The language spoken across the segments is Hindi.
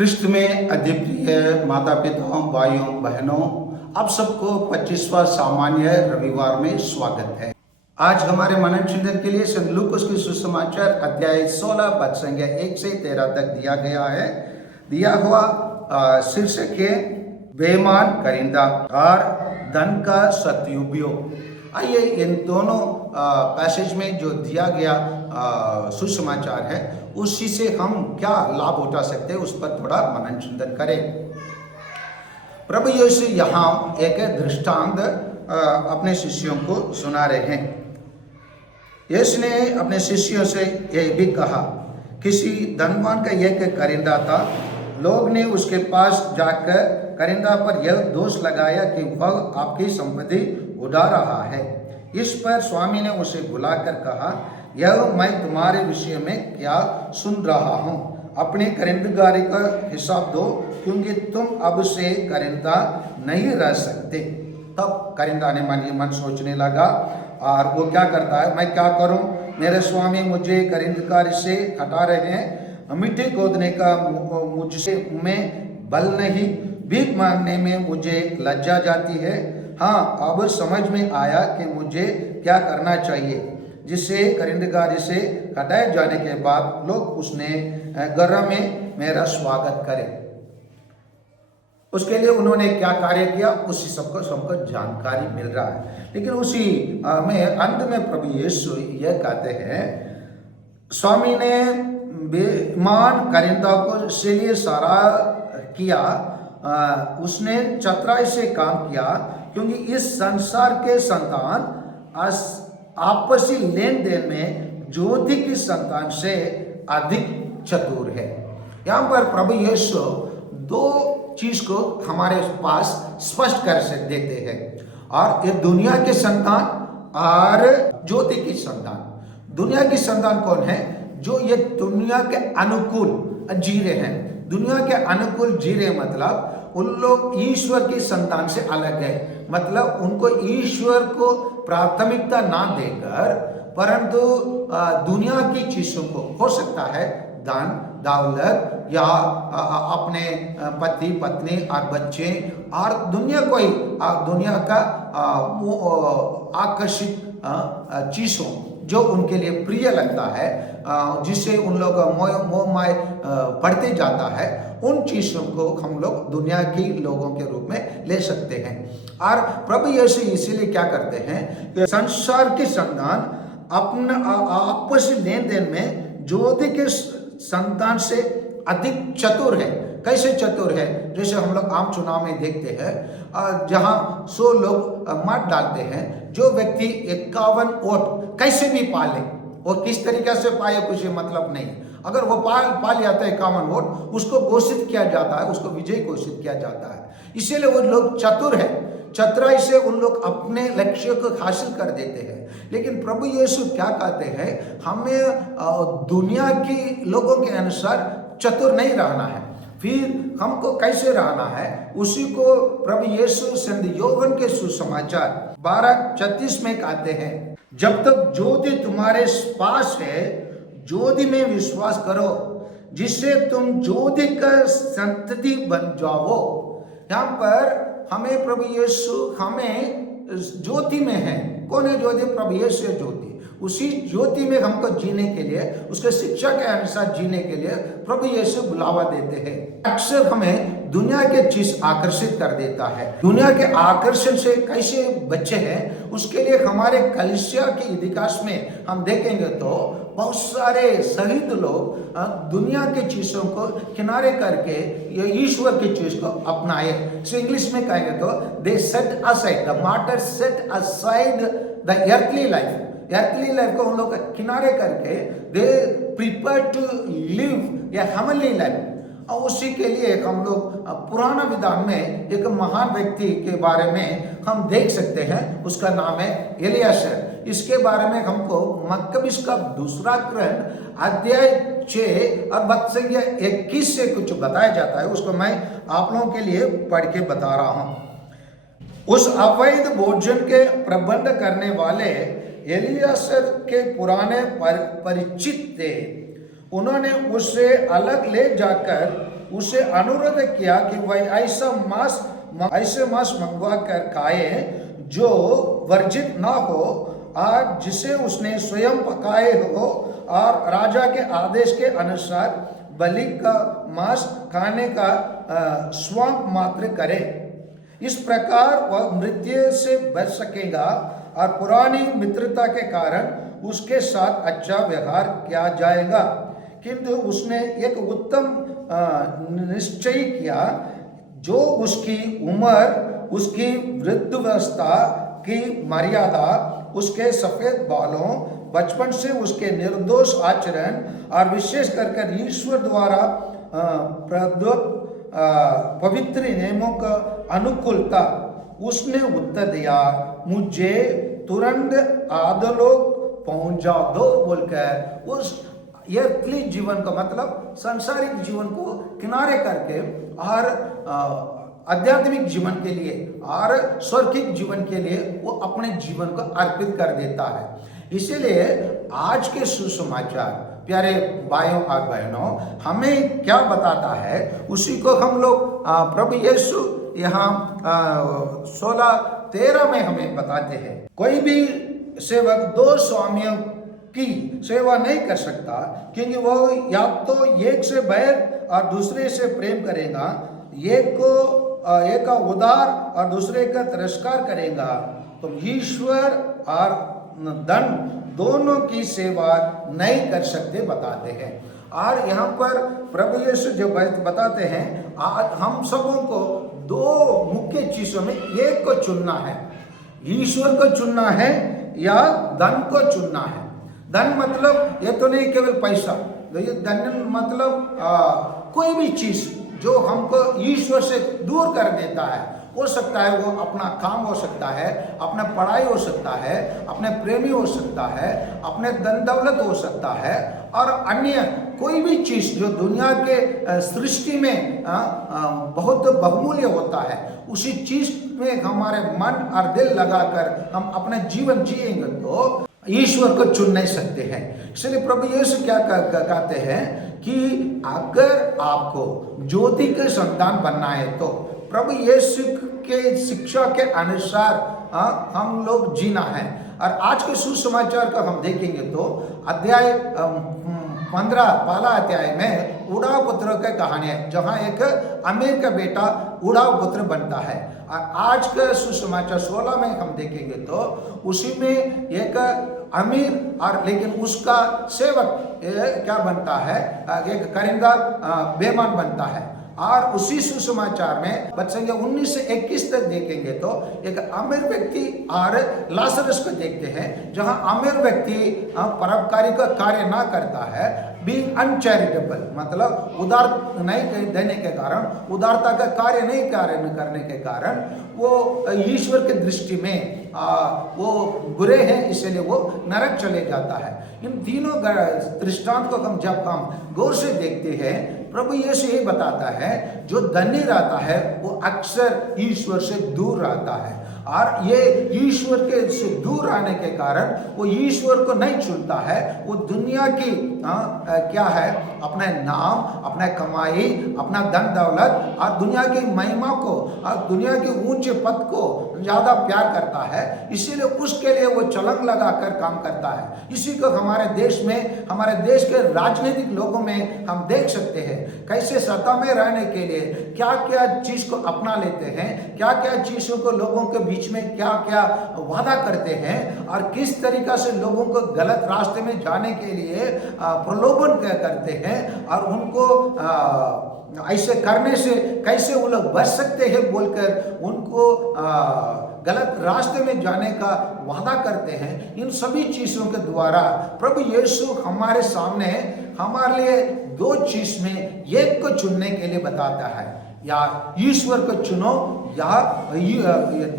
ख्रिस्त में अद्वितीय माता पिताओं भाइयों बहनों, आप सबको 25वां सामान्य रविवार में स्वागत है। आज हमारे मनन चिंतन के लिए संत लूकास के सुसमाचार अध्याय 16 पद संख्या 1 से 13 तक दिया गया है। दिया हुआ शीर्षक है बेईमान करिंदा और धन का सदुपयोग। आइए इन दोनों पैसेज में जो दिया गया सुसमाचार है उसी से हम क्या लाभ उठा सकते हैं उस पर थोड़ा मनन चिंतन करें। प्रभु यीशु यहाँ एक दृष्टांत अपने शिष्यों को सुना रहे हैं। यीशु ने अपने शिष्यों से यह भी कहा, किसी धनवान का एक करिंदा था। लोग ने उसके पास जाकर करिंदा पर यह दोष लगाया कि वह आपकी संपत्ति उड़ा रहा है। इस पर स्वामी ने उसे बुलाकर कहा, यह मैं तुम्हारे विषय में क्या सुन रहा हूँ। अपने करिंदगारी का हिसाब दो, क्योंकि तुम अब से करिंदा नहीं रह सकते। तब करिंदा ने मन ही मन सोचने लगा और वो क्या करता है, मैं क्या करूं, मेरे स्वामी मुझे करिंदगारी से हटा रहे हैं। मिट्टी खोदने का मुझसे में बल नहीं, भीख मांगने में मुझे लज्जा जाती है। हाँ, अब समझ में आया कि मुझे क्या करना चाहिए, जिससे करिंदगारी से हटाए जाने के बाद लोग उसने घर में मेरा स्वागत करें। उसके लिए उन्होंने क्या कार्य किया उसी सबको जानकारी मिल रहा है। लेकिन उसी में अंत में प्रभु यीशु यह कहते हैं, स्वामी ने बेईमान करिंदा को इसलिए सारा किया, उसने चतुराई से काम किया, क्योंकि इस संसार के संतान आपसी लेन देन में ज्योति की संतान से अधिक चतुर है। यहाँ पर प्रभु यीशु दो चीज को हमारे पास स्पष्ट कर से देते हैं, और ये दुनिया के संतान और ज्योति की संतान। दुनिया की संतान कौन है? जो ये दुनिया के अनुकूल जी रहे हैं। दुनिया के अनुकूल जी रहे मतलब उन लोग ईश्वर की संतान से अलग है। मतलब उनको ईश्वर को प्राथमिकता ना देकर, परंतु दुनिया की चीजों को, हो सकता है धन दौलत या अपने पति पत्नी और बच्चे और दुनिया का आकर्षित चीजों जो उनके लिए प्रिय लगता है, जिससे उन लोग मोह माय बढ़ते जाता है, उन चीजों को हम लोग दुनिया की लोगों के रूप में ले सकते हैं। और प्रभु यीशु इसीलिए क्या करते हैं कि संसार की संतान अपने आपसी लेन देन में ज्योति के संतान से अधिक चतुर है। कैसे चतुर है? जैसे हम लोग आम चुनाव में देखते हैं, जहां 100 लोग मत डालते हैं, जो व्यक्ति 51 वोट कैसे भी पाले, वो किस तरीके से पाए कुछ मतलब नहीं। अगर वो पा लिया था 51 वोट, उसको घोषित किया जाता है, उसको विजयी घोषित किया जाता है। इसीलिए वो लोग चतुर है। चतुराई से उन लोग अपने लक्ष्य को हासिल कर देते हैं। लेकिन प्रभु यीशु क्या कहते हैं, हमें दुनिया की लोगों के अनुसार चतुर नहीं रहना है। फिर हमको कैसे रहना है, उसी को प्रभु यीशु संत योहन के सुसमाचार 12:36 में कहते हैं, जब तक ज्योति तुम्हारे पास है, ज्योति में विश्वास करो, जिससे तुम ज्योति का संतति बन जाओ। यहाँ पर हमें प्रभु यीशु हमें ज्योति में है। कौन है ज्योति? प्रभु यीशु है ज्योति। उसी ज्योति में हमको जीने के लिए, उसके शिक्षा के अनुसार जीने के लिए प्रभु यीशु बुलावा देते हैं। अक्सर हमें दुनिया के चीज आकर्षित कर देता है। दुनिया के आकर्षण से कैसे बचे हैं, उसके लिए हमारे कलीसिया के इतिहास में हम देखेंगे तो बहुत सारे शहीद लोग दुनिया की चीजों को किनारे करके ये ईश्वर की चीज को अपनाए। इंग्लिश में कहेंगे तो they set aside, the martyrs set aside the earthly life। earthly life को उन लोग किनारे करके they prepare to live a heavenly life। और उसी के लिए हम लोग पुराना विधान में एक महान व्यक्ति के बारे में हम देख सकते हैं। उसका नाम है एलियाशर। इसके बारे में हमको मक्कबीस का दूसरा ग्रंथ अध्याय 6 और वक्त संख्या 21 से कुछ बताया जाता है। उसको मैं आप लोगों के लिए पढ़ के बता रहा हूँ। उस अवैध भोजन के प्रबंध करने वाले एलियाशर के पुराने परिचित थे। उन्होंने उसे अलग ले जाकर उसे अनुरोध किया कि वह ऐसे मांस मंगवा कर खाए जो वर्जित ना हो और जिसे उसने स्वयं पकाए हो, और राजा के आदेश के अनुसार बलि का मांस खाने का स्वांग मात्र करे। इस प्रकार वह मृत्यु से बच सकेगा और पुरानी मित्रता के कारण उसके साथ अच्छा व्यवहार किया जाएगा। किंतु उसने एक उत्तम निश्चय किया, जो उसकी उम्र, उसकी वृद्धावस्था की मर्यादा, उसके सफेद बालों, बचपन से उसके निर्दोष आचरण और विशेष कर ईश्वर द्वारा प्रदत्त पवित्र नियमों का अनुकूलता। उसने उत्तर दिया, मुझे तुरंत आदलोक पहुंचा दो बोलकर उस अर्थली जीवन का मतलब सांसारिक जीवन को किनारे करके और आध्यात्मिक जीवन के लिए और स्वर्गिक जीवन के लिए वो अपने जीवन को अर्पित कर देता है। इसीलिए आज के सुसमाचार प्यारे भाइयों और बहनों हमें क्या बताता है, उसी को हम लोग प्रभु यीशु यहाँ 16:13 में हमें बताते हैं। कोई भी सेवक दो स्वामियों की सेवा नहीं कर सकता, क्योंकि वो या तो एक से बैर और दूसरे से प्रेम करेगा, एक का उदार और दूसरे का तिरस्कार करेगा, तो ईश्वर और धन दोनों की सेवा नहीं कर सकते बताते हैं। और यहाँ पर प्रभु यीशु जो बताते हैं, आज हम सबों को दो मुख्य चीजों में एक को चुनना है, ईश्वर को चुनना है या धन को चुनना है। धन मतलब ये तो नहीं केवल पैसा, ये धन मतलब कोई भी चीज जो हमको ईश्वर से दूर कर देता है। हो सकता है वो अपना काम हो सकता है, अपना पढ़ाई हो सकता है, अपने प्रेमी हो सकता है, अपने धन दौलत हो सकता है, और अन्य कोई भी चीज जो दुनिया के सृष्टि में बहुत बहुमूल्य होता है, उसी चीज में हमारे मन और दिल लगाकर हम अपना जीवन जिएंगे तो ईश्वर को चुन नहीं सकते हैं। इसलिए प्रभु यीशु क्या कहते हैं कि अगर आपको ज्योति के संतान बनना है तो प्रभु यीशु के शिक्षा के अनुसार हम लोग जीना है। और आज के सुसमाचार का हम देखेंगे तो अध्याय 15 पहला अध्याय में उड़ाव पुत्र की कहानी है, जहाँ एक अमीर का बेटा उड़ाव पुत्र बनता है। आज का सुसमाचार 16 में हम देखेंगे तो उसी में एक अमीर और लेकिन उसका सेवक क्या बनता है, एक करिंदा बेईमान बनता है। और उसी सुसमाचार में बच्चे 19 से 21 तक देखेंगे तो एक अमीर व्यक्ति और लाजरस को देखते हैं, जहां अमीर व्यक्ति परोपकारी का कार्य ना करता है, बीइंग अनचैरिटेबल मतलब उदार नहीं देने के कारण, उदारता का कार्य नहीं करने के कारण वो ईश्वर के दृष्टि में वो बुरे हैं, इसलिए वो नरक चले जाता है। इन तीनों दृष्टांत को जब हम गौर से देखते हैं, प्रभु यीशु यही बताता है, जो धनी रहता है वो अक्सर ईश्वर से दूर रहता है, और ये ईश्वर के से दूर रहने के कारण वो ईश्वर को नहीं चुनता है। वो दुनिया की क्या है, अपने नाम, अपने कमाई, अपना धन दौलत और दुनिया की महिमा को और दुनिया के ऊंचे पद को ज्यादा प्यार करता है, इसीलिए उसके लिए वो छलांग लगाकर काम करता है। इसी को हमारे देश में, हमारे देश के राजनीतिक लोगों में हम देख सकते हैं, कैसे सत्ता में रहने के लिए क्या क्या चीज को अपना लेते हैं, क्या क्या चीजों को लोगों के बीच में क्या क्या वादा करते हैं, और किस तरीका से लोगों को गलत रास्ते में जाने के लिए प्रलोभन करते हैं, और उनको ऐसे करने से कैसे वो लोग बच सकते हैं बोलकर उनको गलत रास्ते में जाने का वादा करते हैं। इन सभी चीजों के द्वारा प्रभु यीशु हमारे सामने हमारे लिए दो चीज में एक को चुनने के लिए बताता है, या ईश्वर को चुनो या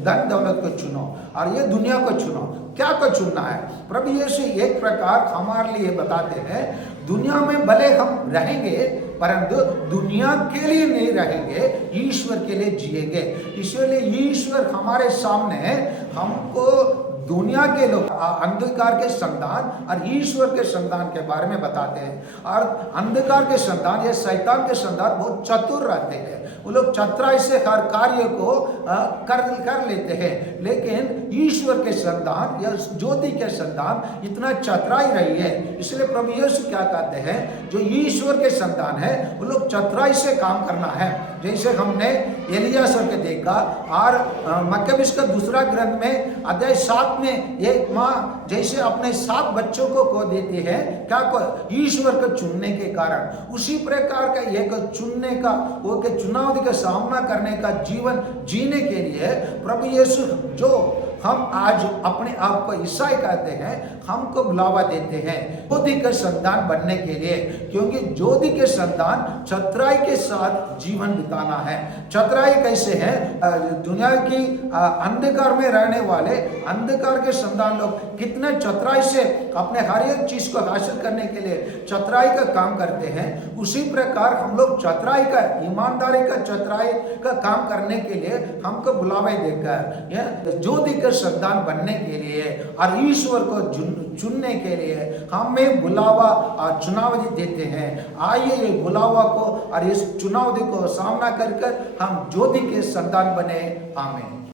धन दौलत को चुनो, और ये दुनिया को चुनो। क्या को चुनना है? प्रभु यीशु एक प्रकार हमारे लिए बताते हैं, दुनिया में भले हम रहेंगे परंतु दुनिया के लिए नहीं रहेंगे, ईश्वर के लिए जिएंगे। इसलिए ईश्वर हमारे सामने हमको दुनिया के लोग अंधकार के संतान और ईश्वर के संतान के बारे में बताते हैं। और अंधकार के संतान या शैतान के संतान बहुत चतुर रहते हैं, वो लोग चतुराई से हर कार्य को कर लेते हैं। लेकिन ईश्वर के संतान या ज्योति के संतान इतना चतुराई रही है, इसलिए प्रभु यीशु क्या कहते हैं, जो ईश्वर के संतान है वो लोग चतुराई से काम करना है। जैसे हमने एलियासर के देखा, और मक्काबीस का दूसरा ग्रंथ में अध्याय 7 में एक माँ जैसे अपने 7 बच्चों को खो देती है, क्या को ईश्वर को चुनने के कारण, उसी प्रकार का एक चुनने का वो के चुनाव का सामना करने का जीवन जीने के लिए प्रभु यीशु जो हम आज अपने आप को ईसाई कहते हैं, हमको बुलावा देते हैं ज्योति के संतान बनने के लिए। क्योंकि ज्योति के संतान चतुराई के साथ जीवन बिताना है। चतुराई कैसे है, दुनिया की अंधकार में रहने वाले अंधकार के संतान लोग कितने चतुराई से अपने हर एक चीज को हासिल करने के लिए चतुराई का काम करते हैं, उसी प्रकार हम लोग चतुराई का, ईमानदारी का, चतुराई का काम करने के लिए हमको बुलावा देकर ज्योति के संतान बनने के लिए और ईश्वर को चुनने के लिए हमें बुलावा और चुनाव देते हैं। आइए ये बुलावा को और इस चुनाव को सामना कर हम ज्योति के संतान बने। आमीन।